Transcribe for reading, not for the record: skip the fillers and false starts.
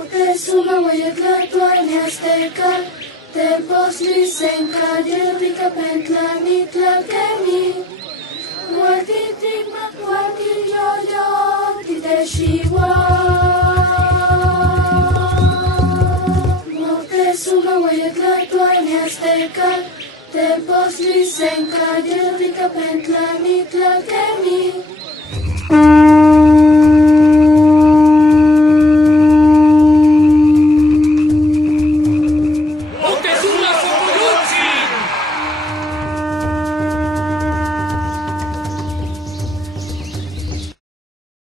Moctezuma, Azteca, tempos Lysenka, Dievika, Pentla, Nitla, Kemi, Muertitigma, Muerti, Yo, Titeshiwa. Moctezuma, Azteca, tempos Lysenka, Dievika, Pentla, Nitla, Kemi.